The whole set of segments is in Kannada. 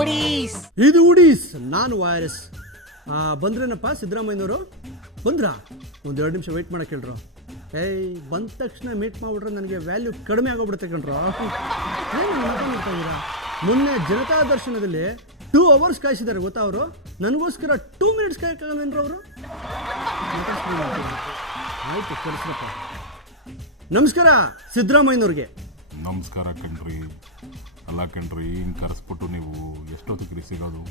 ಒಡೀಸ್ ಇದು ಉಡೀಸ್ ನಾನು ವೈರಸ್. ಬಂದ್ರೇನಪ್ಪ ಸಿದ್ದರಾಮಯ್ಯನವರು ಬಂದ್ರಾ? ಒಂದು 2 ನಿಮಿಷ ವೆಯ್ಟ್ ಮಾಡಕ್ಕೆ ಹೇಳ್ರು. ಬಂದ ತಕ್ಷಣ ಮೀಟ್ ಮಾಡಿಬಿಟ್ರೆ ನನಗೆ ವ್ಯಾಲ್ಯೂ ಕಡಿಮೆ ಆಗೋಗ್ಬಿಡುತ್ತೆ ಕಣ್ರು. ಏನು ನೋಡ್ತಾ ಇದ್ದೀರಾ? ಮೊನ್ನೆ ಜನತಾ ದರ್ಶನದಲ್ಲಿ 2 hours ಕಾಯಿಸಿದ್ದಾರೆ ಗೊತ್ತಾ ಅವರು. ನನಗೋಸ್ಕರ 2 minutes ಕಾಯಕ್ಕಾಗಲ್ವೇನ್ರು ಅವರು? ಆಯ್ತು ಕಳಿಸ್ರಪ್ಪ. ನಮಸ್ಕಾರ ಸಿದ್ದರಾಮಯ್ಯನವ್ರಿಗೆ. ನಮಸ್ಕಾರ ಕಣ್ರಿ. ಅಲ್ಲ ಕಣ್ರಿ, ಹಿಂಗೆ ಕರೆಸ್ಬಿಟ್ಟು ನೀವು ಎಷ್ಟೊತ್ತಿಗೆ ಸಿಗೋದು?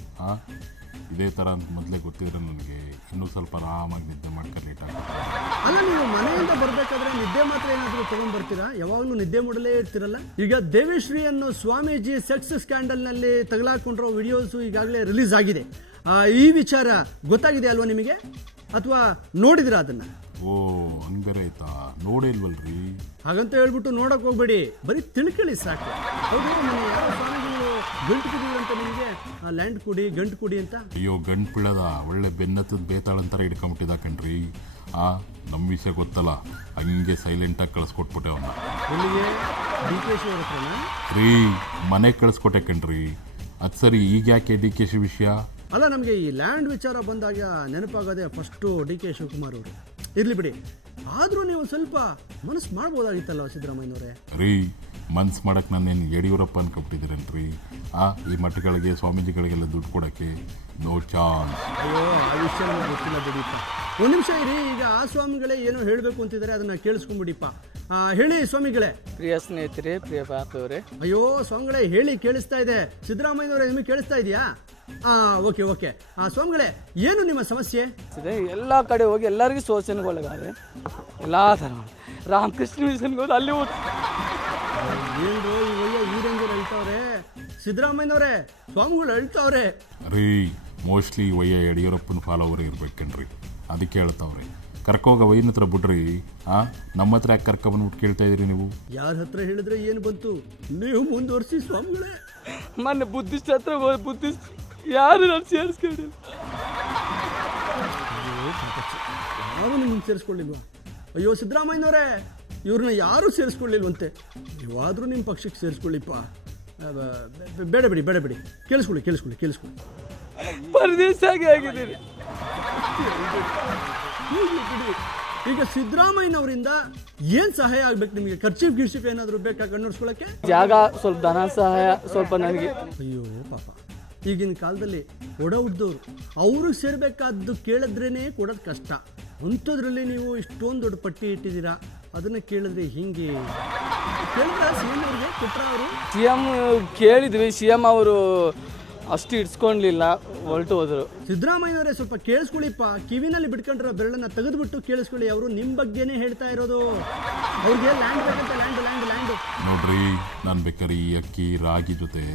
ಇದೇ ಥರ ಅಂತ ಮೊದಲೇ ಗೊತ್ತಿದ್ರೆ ನನಗೆ ಇನ್ನೂ ಸ್ವಲ್ಪ ಆರಾಮಾಗಿ ನಿದ್ದೆ ಮಾಡ್ಕೊಂಡು ಲೇಟ್ ಆಗುತ್ತೆ. ಅಲ್ಲ, ನೀವು ಮನೆಯಿಂದ ಬರಬೇಕಾದ್ರೆ ನಿದ್ದೆ ಮಾತ್ರ ಏನಾದರೂ ತೊಗೊಂಡ್ಬರ್ತೀರಾ? ಯಾವಾಗಲೂ ನಿದ್ದೆ ಮಾಡಲೇ ಇರ್ತಿರಲ್ಲ. ಈಗ ದೇವಿಶ್ರೀ ಅನ್ನೋ ಸ್ವಾಮೀಜಿ ಸೆಕ್ಸ್ ಸ್ಕ್ಯಾಂಡಲ್ನಲ್ಲಿ ತಗಲಾಕೊಂಡಿರೋ ವಿಡಿಯೋಸು ಈಗಾಗಲೇ ರಿಲೀಸ್ ಆಗಿದೆ. ಈ ವಿಚಾರ ಗೊತ್ತಾಗಿದೆ ಅಲ್ವಾ ನಿಮಗೆ, ಅಥವಾ ನೋಡಿದಿರಾ ಅದನ್ನು? ಓ, ಹಂಗೆ ಬೇರೆ ಆಯ್ತಾ? ನೋಡೇ ಇಲ್ವಲ್ರಿ. ಹಾಗಂತ ಹೇಳ್ಬಿಟ್ಟು ನೋಡಕ್ ಹೋಗ್ಬೇಡಿ, ಬರೀ ತಿಳ್ಕೊಳ್ಳಿ ಸಾಕು. ಹೌದು, ಮನೆ ಯಾರೋ ಸ್ವಾಮೀಜಿಗಳು ಗಂಟು ಕುಡಿಯುವಂತ ನಿಮಗೆ ಲ್ಯಾಂಡ್ ಕುಡಿ ಗಂಟು ಕುಡಿ ಅಂತ. ಅಯ್ಯೋ, ಗಂಟು ಬೀಳದ ಒಳ್ಳೆ ಬೆನ್ನತ್ತದ ಬೇತಾಳಂತರ ಹಿಡ್ಕೊಂಬಿಟ್ಟಿದ್ದ ಕಣ್ರಿ. ನಮ್ಮ ವಿಷಯ ಗೊತ್ತಲ್ಲ, ಹಂಗೆ ಸೈಲೆಂಟಾಗಿ ಕಳಿಸ್ಕೊಟ್ಬಿಟ್ಟೆ ಅವನ್ನ. ಎಲ್ಲಿಗೆ? DKC ಅವ್ರ ಹತ್ರನಾ? ರೀ, ಮನೆಗೆ ಕಳಿಸ್ಕೊಟ್ಟೆ ಕಣ್ರಿ. ಅದು ಸರಿ, ಈಗ ಯಾಕೆ DKC ವಿಷಯ? ಅಲ್ಲ, ನಮಗೆ ಈ ಲ್ಯಾಂಡ್ ವಿಚಾರ ಬಂದಾಗ ನೆನಪಾಗೋದೆ ಫಸ್ಟು DK ಶಿವಕುಮಾರ್ ಅವರು. ಇರ್ಲಿ ಬಿಡಿ, ಆದರೂ ನೀವು ಸ್ವಲ್ಪ ಮನಸ್ಸು ಮಾಡ್ಬೋದಾಗಿತ್ತಲ್ಲ ಸಿದ್ದರಾಮಯ್ಯನವರೇ. ರೀ, ಮನ್ಸು ಮಾಡಕ್ಕೆ ನಾನೇನು ಯಡಿಯೂರಪ್ಪ ಅನ್ಕೊಬಿಟ್ಟಿದ್ದೀರೇನ್ರಿ? ಈ ಮಠಗಳಿಗೆ ಸ್ವಾಮೀಜಿಗಳಿಗೆಲ್ಲ ದುಡ್ಡು ಕೊಡೋಕ್ಕೆ ನೋ ಚಾನ್ಸ್. ಅಯ್ಯೋ, ಆ ವಿಷಯ ನಮಗೆ ಗೊತ್ತಿಲ್ಲ ಬಿಡಿಪ್ಪ. ಒಂದು ನಿಮಿಷ ಇರಿ, ಈಗ ಆ ಸ್ವಾಮಿಗಳೇ ಏನೋ ಹೇಳಬೇಕು ಅಂತಿದ್ದಾರೆ, ಅದನ್ನು ಕೇಳಿಸ್ಕೊಂಡ್ಬಿಡಿಪ್ಪ. ಹೇಳಿ ಸ್ವಾಮಿಗಳೇ. ಪ್ರಿಯ ಸ್ನೇಹಿತರೆ, ಪ್ರಿಯ ಬಾಂಧವರೇ. ಅಯ್ಯೋ ಸ್ವಾಮಿಗಳೇ, ಹೇಳಿ, ಕೇಳಿಸ್ತಾ ಇದೆ. ಸಿದ್ದರಾಮಯ್ಯನವರೇ, ನಿಮಗೆ ಕೇಳಿಸ್ತಾ ಇದೆಯಾ? Okay okay. ಸ್ವಾಮಿಗಳೇ, ಏನು ನಿಮ್ಮ ಸಮಸ್ಯೆ? ಎಲ್ಲ ಕಡೆ ಹೋಗಿ ಎಲ್ಲರಿಗೂ ಶೋಷಣೆಗೊಳಗಾದ್ರೆ ಎಲ್ಲ ಥರ ರಾಮಕೃಷ್ಣ ಮಿಷನ್ಗೆ ಹೋಗಿ ಅಲ್ಲಿ ಏನು ಈ ರೇಂಜಲ್ಲಿ ಹೇಳ್ತಾವ್ರೆ ಸಿದ್ದರಾಮಯ್ಯನವರೇ? ಸ್ವಾಮಿಗಳು ಹೇಳ್ತಾವ್ರೆ. ರೀ, ಮೋಸ್ಟ್ಲಿ ಯಡಿಯೂರಪ್ಪನ ಫಾಲೋವರ್ ಇರ್ಬೇಕನ್ರಿ, ಅದಕ್ಕೆ ಹೇಳ್ತಾವ್ರೆ. ಕರ್ಕೋಗ ವೈನ್ ಹತ್ರ ಬಿಡ್ರಿ. ನಮ್ಮ ಹತ್ರ ಯಾಕೆ ಕರ್ಕೊಬಂದ್ಬಿಟ್ಟು ಕೇಳ್ತಾ ಇದ್ದೀರಿ ನೀವು? ಯಾರ ಹತ್ರ ಹೇಳಿದ್ರೆ ಏನು ಬಂತು, ನೀವು ಮುಂದುವರಿಸಿ ಸ್ವಾಮಿಗಳೇ. ಮೊನ್ನೆ ಬುದ್ಧಿಸ್ಟ್ ಹತ್ರ ಬುದ್ಧಿಸ್ಟ್ ಯಾರು ನಾನು ಸೇರಿಸ್ಕೊಂಡಿಲ್ಲ. ಯಾರು ನಿಮ್ಗೆ ಸೇರಿಸ್ಕೊಳ್ಳಿಲ್ವಾ? ಅಯ್ಯೋ ಸಿದ್ದರಾಮಯ್ಯನವರೇ, ಇವ್ರನ್ನ ಯಾರೂ ಸೇರಿಸ್ಕೊಳ್ಳಿಲ್ವಂತೆ. ನೀವಾದರೂ ನಿಮ್ಮ ಪಕ್ಷಕ್ಕೆ ಸೇರಿಸ್ಕೊಳ್ಳಿಪ್ಪ. ಬೇಡ ಬಿಡಿ, ಬೇಡ ಬಿಡಿ, ಕೇಳಿಸ್ಕೊಳ್ಳಿ. ಪರದೇಶ ಆಗಿದ್ದೀನಿ. ಈಗ ಸಿದ್ದರಾಮಯ್ಯನವರಿಂದ ಏನು ಸಹಾಯ ಆಗ್ಬೇಕು ನಿಮಗೆ? ಖರ್ಚಿಫ್ ಏನಾದರೂ ಬೇಕಾ ಕಣ್ಣೋಡ್ಸ್ಕೊಳ್ಳೋಕ್ಕೆ? ಜಾಗ, ಸ್ವಲ್ಪ ಧನ ಸಹಾಯ ಸ್ವಲ್ಪ ನನಗೆ. ಅಯ್ಯೋ ಪಾಪ, ಈಗಿನ ಕಾಲದಲ್ಲಿ ಒಡ ಹುಟ್ಟಿದವರು ಅವ್ರಿಗೆ ಸೇರಬೇಕಾದ್ದು ಕೇಳಿದ್ರೇ ಕೊಡೋದು ಕಷ್ಟ. ಅಂಥದ್ರಲ್ಲಿ ನೀವು ಇಷ್ಟೊಂದು ದೊಡ್ಡ ಪಟ್ಟಿ ಇಟ್ಟಿದ್ದೀರಾ, ಅದನ್ನು ಕೇಳಿದ್ರೆ ಹಿಂಗೆ ಕೇಳಿದ್ರೆ CM ಅವ್ರಿಗೆ ಕೊಟ್ರ ಅವರು? CM ಕೇಳಿದ್ವಿ, CM ಅವರು ಅಷ್ಟು ಇಡ್ಸ್ಕೊಳ್ಲಿಲ್ಲ, ಹೊರಟು ಹೋದ್ರು. ಸಿದ್ದರಾಮಯ್ಯನವರೇ, ಸ್ವಲ್ಪ ಕೇಳಿಸ್ಕೊಳ್ಳಿಪ್ಪ. ಕಿವಿನಲ್ಲಿ ಬಿಟ್ಕೊಂಡ್ರೆ ಬೆರಳನ್ನ ತೆಗೆದುಬಿಟ್ಟು ಕೇಳಿಸ್ಕೊಳ್ಳಿ. ಅವರು ನಿಮ್ಮ ಬಗ್ಗೆನೇ ಹೇಳ್ತಾ ಇರೋದು. ಅವ್ರಿಗೆ ಲ್ಯಾಂಡ್ ಬೇಕಂತ, ಲ್ಯಾಂಡ್. ನೋಡ್ರಿ, ನಾನು ಬೇಕಾದ್ರೆ ಈ ಅಕ್ಕಿ ರಾಗಿ ಜೊತೆ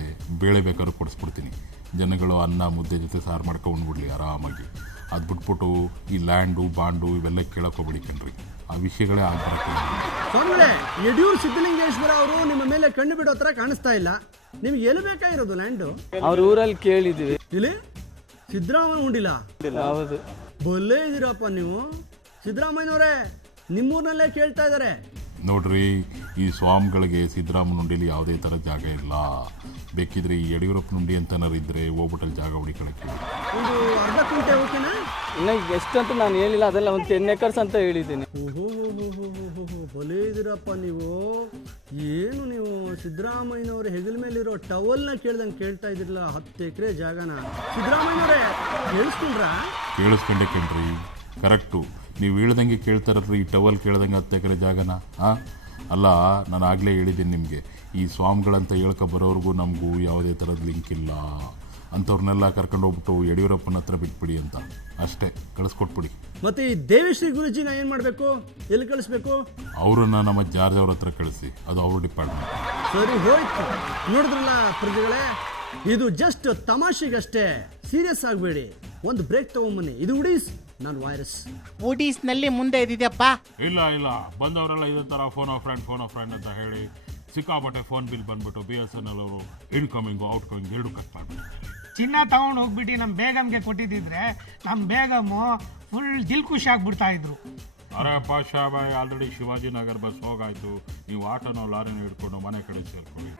ಬೇಳೆ ಬೇಕಾದ್ರೂ ಕೊಡಿಸ್ಬಿಡ್ತೀನಿ. ಜನಗಳು ಅನ್ನ ಮುದ್ದೆ ಜೊತೆ ಸಾರು ಮಾಡ್ಕೊಂಡ್ಬಿಡ್ಲಿ ಆರಾಮಾಗಿ. ಅದು ಬಿಟ್ಬಿಟ್ಟು ಈ ಲ್ಯಾಂಡು ಬಾಂಡು ಇವೆಲ್ಲ ಕೇಳೋಕೋಬಿಡಿ ಕಣ್ರಿ. ಆ ವಿಷಯಗಳೇ ಆಗ್ಬರಕ್ಕೆ. ಸ್ವಾಮಿಗಳೇ, ಯಡಿಯೂರು ಸಿದ್ದಲಿಂಗೇಶ್ವರ ಅವರು ನಿಮ್ಮ ಮೇಲೆ ಕಣ್ಣು ಬಿಡೋ ಥರ ಕಾಣಿಸ್ತಾ ಇಲ್ಲ. ನಿಮ್ಗೆ ಎಲ್ಲಿ ಬೇಕಾಗಿರೋದು ಲ್ಯಾಂಡು? ಅವ್ರ ಊರಲ್ಲಿ ಕೇಳಿದ್ವಿ. ಇಲ್ಲಿ ಸಿದ್ದರಾಮಯ್ಯ ಉಂಡಿಲ್ಲ? ಹೌದು. ಬಲ್ಲೇ ಇದ್ದೀರಪ್ಪ ನೀವು. ಸಿದ್ದರಾಮಯ್ಯನವರೇ, ನಿಮ್ಮೂರಿನಲ್ಲೇ ಕೇಳ್ತಾ ಇದ್ದಾರೆ. ನೋಡ್ರಿ, ಈ ಸ್ವಾಮಿಗಳಿಗೆ ಸಿದ್ದರಾಮಯ್ಯ ನುಂಡಿಲಿ ಯಾವುದೇ ಥರ ಜಾಗ ಇಲ್ಲ. ಬೇಕಿದ್ರೆ ಈ ಯಡಿಯೂರಪ್ಪ ನುಂಡಿ ಅಂತನಾರು ಇದ್ರೆ ಹೋಗ್ಬಿಟ್ಟಲ್ಲಿ ಜಾಗ ಹುಡುಕೊಳ್ಳೋಕ್ಕೆ. ಒಂದು ಅರ್ಧ ಕುಂಟೆ ಓಕೆನಾ? ಇನ್ನು ಎಷ್ಟಂತ ನಾನು ಹೇಳಿಲ್ಲ, ಅದೆಲ್ಲ ಒಂದು 10 acres ಅಂತ ಹೇಳಿದ್ದೀನಿ. ಓಹೋ, ಬಲೇ ಇದ್ದೀರಪ್ಪ ನೀವು. ಏನು ನೀವು ಸಿದ್ದರಾಮಯ್ಯನವ್ರ ಹೆಗಲ ಮೇಲಿರೋ ಟವಲ್ನ ಕೇಳ್ದಂಗೆ ಕೇಳ್ತಾ ಇದ್ದಿರಲ್ಲ, 10 ಎಕರೆ ಜಾಗನ. ಸಿದ್ದರಾಮಯ್ಯನವರೇ, ಕೇಳಿಸ್ಕೊಂಡ್ರಾ? ಕೇಳಿಸ್ಕೊಂಡೆ ಕಣ್ರಿ, ಕರೆಕ್ಟು. ನೀವು ಹೇಳ್ದಂಗೆ ಕೇಳ್ತಾರಲ್ರಿ, ಈ ಟವಲ್ ಕೇಳ್ದಂಗೆ 10 ಎಕರೆ ಜಾಗನ. ಅಲ್ಲ, ನಾನು ಆಗಲೇ ಹೇಳಿದ್ದೀನಿ ನಿಮಗೆ, ಈ ಸ್ವಾಮಿಗಳಂತ ಹೇಳ್ಕೊ ಬರೋರ್ಗೂ ನಮಗೂ ಯಾವುದೇ ಥರದ ಲಿಂಕ್ ಇಲ್ಲ. ಅಂಥವ್ರನ್ನೆಲ್ಲ ಕರ್ಕೊಂಡು ಹೋಗ್ಬಿಟ್ಟು ಯಡಿಯೂರಪ್ಪನ ಹತ್ರ ಬಿಟ್ಬಿಡಿ ಅಂತ ಅಷ್ಟೇ, ಕಳಿಸ್ಕೊಟ್ಬಿಡಿ. ಮತ್ತೆ ಈ ದೇವಿಶ್ರೀ ಗುರುಜಿನ ಏನು ಮಾಡಬೇಕು? ಎಲ್ಲಿ ಕಳಿಸ್ಬೇಕು? ಅವರನ್ನು ನಮ್ಮ ಜಾರ್ಜ್ ಅವ್ರ ಹತ್ರ ಕಳಿಸಿ, ಅದು ಅವ್ರ ಡಿಪಾರ್ಟ್ಮೆಂಟ್. ಸರಿ ಹೋಯ್ತು. ನೋಡಿದ್ರಲ್ಲ ಪ್ರಜೆಗಳೇ, ಇದು ಜಸ್ಟ್ ತಮಾಷೆಗಷ್ಟೇ. ಸೀರಿಯಸ್ ಆಗಬೇಡಿ. ಒಂದು ಬ್ರೇಕ್ ತಗೊಂಬನ್ನಿ. ಇದು ಉಡೀಸ್, ನಾನು ವೈರಸ್. ಒಡೀಸ್ನಲ್ಲಿ ಮುಂದೆ ಇದ್ದಿದ್ಯಪ್ಪ. ಇಲ್ಲ, ಬಂದವರೆಲ್ಲ ಇದೇ ಥರ ಫೋನ್ ಆಫ್ ಫ್ರೆಂಡ್ ಅಂತ ಹೇಳಿ ಸಿಕ್ಕಾಪಟ್ಟೆ ಫೋನ್ ಬಿಲ್ ಬಂದ್ಬಿಟ್ಟು BSNL ಅವರು ಇನ್ಕಮಿಂಗು ಔಟ್ಕಮಿಂಗ್ ಎರಡು ಕಟ್ ಮಾಡಿಬಿಟ್ಟು ಚಿನ್ನ ತಗೊಂಡು ಹೋಗ್ಬಿಟ್ಟು ನಮ್ಮ ಬೇಗಮ್ಗೆ ಕೊಟ್ಟಿದ್ದಿದ್ರೆ ನಮ್ಮ ಬೇಗಮ್ಮು ಫುಲ್ ದಿಲ್ ಖುಷಿ ಆಗ್ಬಿಡ್ತಾ ಇದ್ರು. ಅರೆ ಪಾಷಾಬಾಯ್, ಆಲ್ರೆಡಿ ಶಿವಾಜಿನಗರ್ ಬಸ್ ಹೋಗಾಯ್ತು. ನೀವು ಆಟೋನೋ ಲಾರಿನೋ ಹಿಡ್ಕೊಂಡು ಮನೆ ಕಡೆ ಸೇರ್ಕೊಳ್ಳಿ.